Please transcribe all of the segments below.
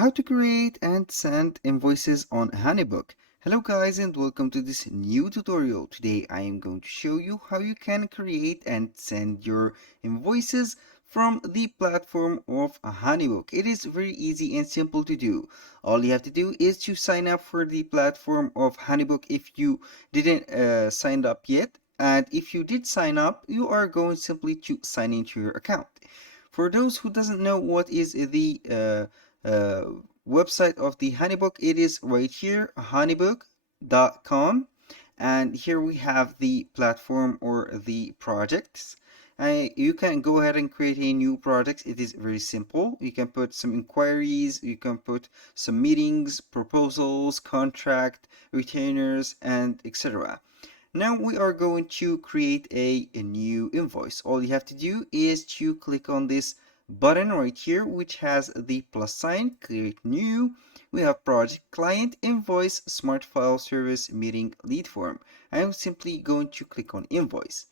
How to create and send invoices on HoneyBook. Hello guys and welcome to this new tutorial. Today I am going to show you how you can create and send your invoices from the platform of HoneyBook. It is very easy and simple to do. All you have to do is to sign up for the platform of HoneyBook if you didn't sign up yet. And if you did sign up, you are going simply to sign into your account. For those who doesn't know what is the uh, website of the HoneyBook, it is right here, honeybook.com, and here we have the platform or the projects. You can go ahead and create a new project. It is very simple. You can put some inquiries, you can put some meetings, proposals, contract, retainers, and etc. Now we are going to create a new invoice. All you have to do is to click on this button right here, which has the plus sign, create new. We have project, client, invoice, smart file, service, meeting, lead form. I am simply going to click on invoice.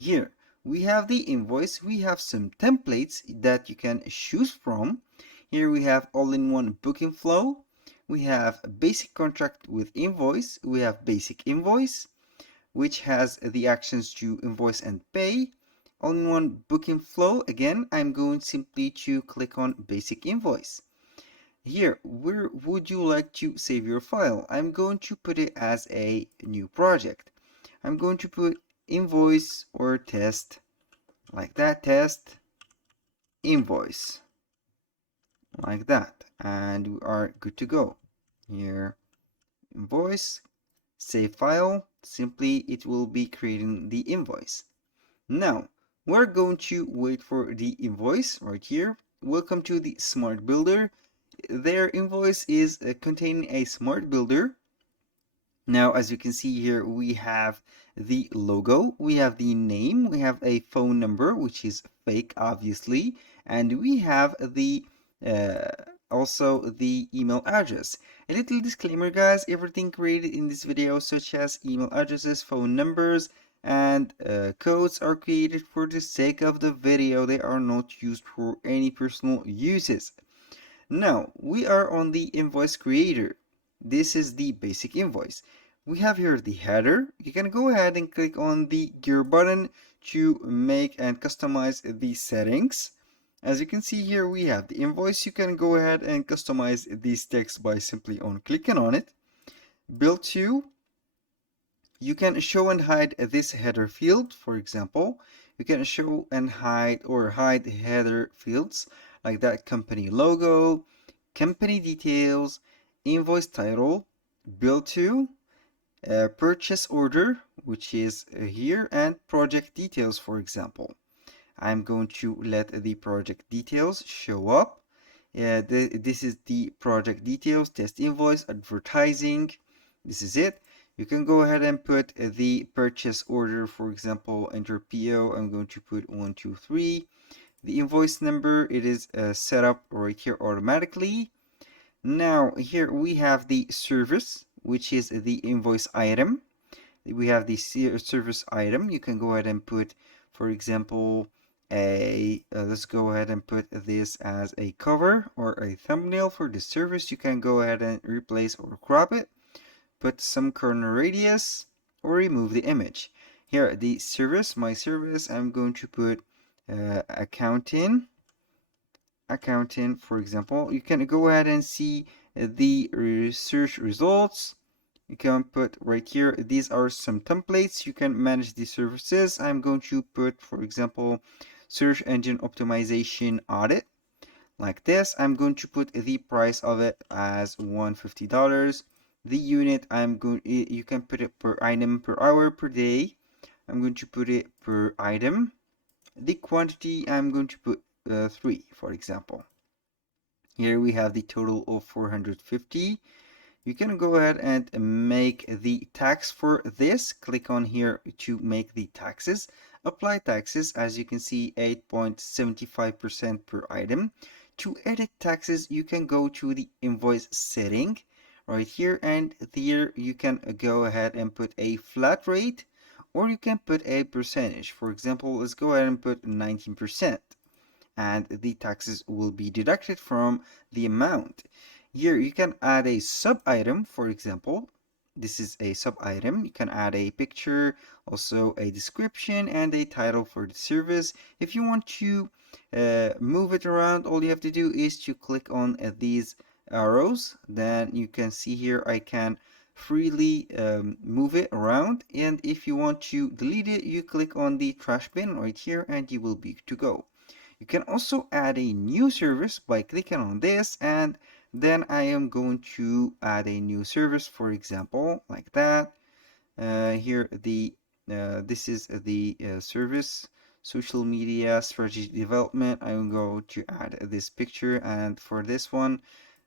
Here we have the invoice. We have some templates that you can choose from. Here we have all-in-one booking flow. We have basic contract with invoice. We have basic invoice, which has the actions to invoice and pay. All-in-one booking flow. Again, I'm going simply to click on basic invoice. Here, where would you like to save your file? I'm going to put it as a new project. I'm going to put invoice or test, like that, test invoice, like that, and we are good to go. Here, invoice, save file, simply it will be creating the invoice. Now, we're going to wait for the invoice right here. Welcome to the Smart Builder. Their invoice is containing a Smart Builder. Now, as you can see here, we have the logo, we have the name, we have a phone number, which is fake, obviously, and we have the uh, also the email address. A little disclaimer, guys, everything created in this video, such as email addresses, phone numbers, and codes, are created for the sake of the video. They are not used for any personal uses. Now, we are on the invoice creator. This is the basic invoice. We have here the header. You can go ahead and click on the gear button to make and customize the settings. As you can see here, we have the invoice. You can go ahead and customize these text by simply on clicking on it. Build to, you can show and hide this header field. For example, you can show and hide or hide header fields like that: company logo, company details, invoice title, bill to, purchase order, which is here, and project details, for example. I'm going to let the project details show up. This is the project details, test invoice, advertising. This is it. You can go ahead and put the purchase order, for example, enter PO. I'm going to put 123. The invoice number, it is set up right here automatically. Now here we have the service, which is the invoice item. We have the service item. You can go ahead and put, for example, let's go ahead and put this as a cover or a thumbnail for the service. You can go ahead and replace or crop it, put some corner radius, or remove the image. Here, the service, my service, I'm going to put accounting, for example. You can go ahead and see the search results. You can put right here, these are some templates. You can manage the services. I'm going to put, for example, search engine optimization audit, like this. I'm going to put the price of it as $150. The unit, you can put it per item, per hour, per day. I'm going to put it per item. The quantity, I'm going to put 3, for example. Here we have the total of 450. You can go ahead and make the tax for this. Click on here to make the taxes. Apply taxes. As you can see, 8.75% per item. To edit taxes, you can go to the invoice setting right here, and here you can go ahead and put a flat rate, or you can put a percentage. For example, let's go ahead and put 19%. And the taxes will be deducted from the amount. Here you can add a sub item. For example, this is a sub item. You can add a picture, also a description, and a title for the service. If you want to move it around, all you have to do is to click on these arrows. Then you can see here I can freely move it around. And if you want to delete it, you click on the trash bin right here and you will be to go. You can also add a new service by clicking on this, and then I am going to add a new service, for example, like that. Here this is the service social media strategy development. I'm going to add this picture, and for this one,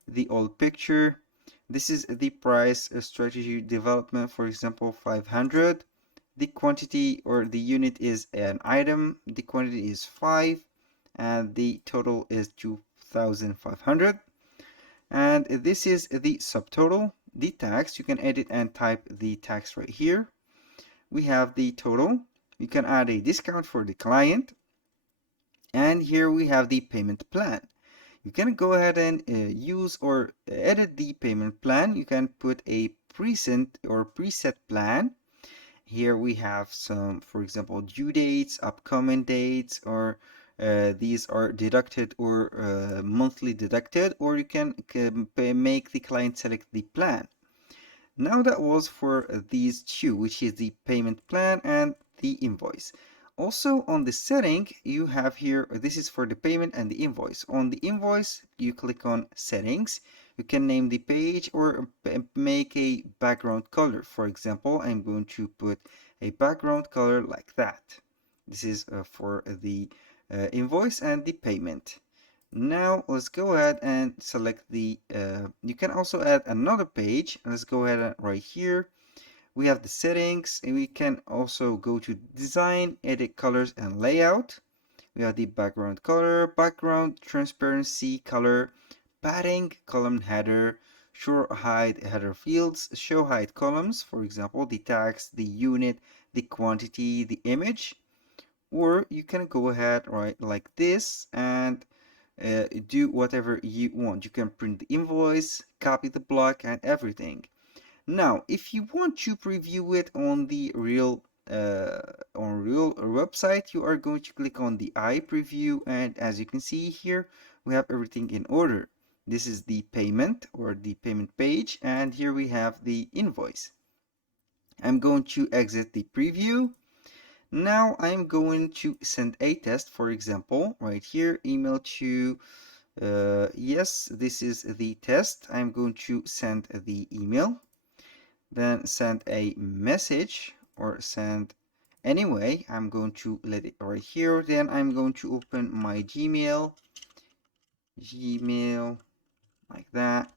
the old picture. This is the price strategy development, for example, 500. The quantity or the unit is an item. The quantity is 5, and the total is 2,500. And this is the subtotal. The tax, you can edit and type the tax right here. We have the total. You can add a discount for the client. And here we have the payment plan. You can go ahead and use or edit the payment plan. You can put a preset plan. Here we have some, for example, due dates, upcoming dates, or these are deducted or monthly deducted, or you can make the client select the plan. Now that was for these two, which is the payment plan and the invoice. Also on the setting, you have here, this is for the payment and the invoice. On the invoice, you click on settings. You can name the page or make a background color. For example, I'm going to put a background color like that. This is for the invoice and the payment. Now let's go ahead and select the, you can also add another page. Let's go ahead and right here. We have the settings, and we can also go to design, edit colors and layout. We have the background color, background transparency color, padding, column header, show hide header fields, show hide columns, for example, the tax, the unit, the quantity, the image. Or you can go ahead right like this and do whatever you want. You can print the invoice, copy the block and everything. Now, if you want to preview it on the real website, you are going to click on the I preview, and as you can see here, we have everything in order. This is the payment or the payment page, and here we have the invoice. I'm going to exit the preview. Now I'm going to send a test, for example, right here, email to, yes, this is the test. I'm going to send the email, then send a message or send anyway. I'm going to let it right here. Then I'm going to open my Gmail like that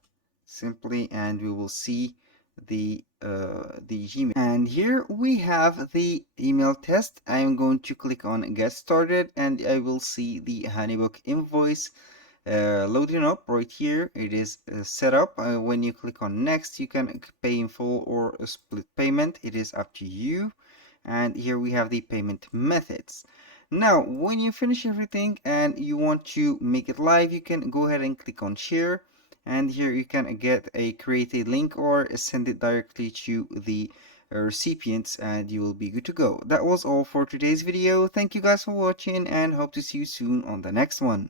simply, and we will see the Gmail. And here we have the email test. I'm going to click on get started, and I will see the HoneyBook invoice loading up right here. It is set up. When you click on next, you can pay in full or a split payment. It is up to you. And here we have the payment methods. Now, when you finish everything and you want to make it live, you can go ahead and click on share. And here you can create a link or send it directly to the recipients, and you will be good to go. That was all for today's video. Thank you guys for watching, and hope to see you soon on the next one.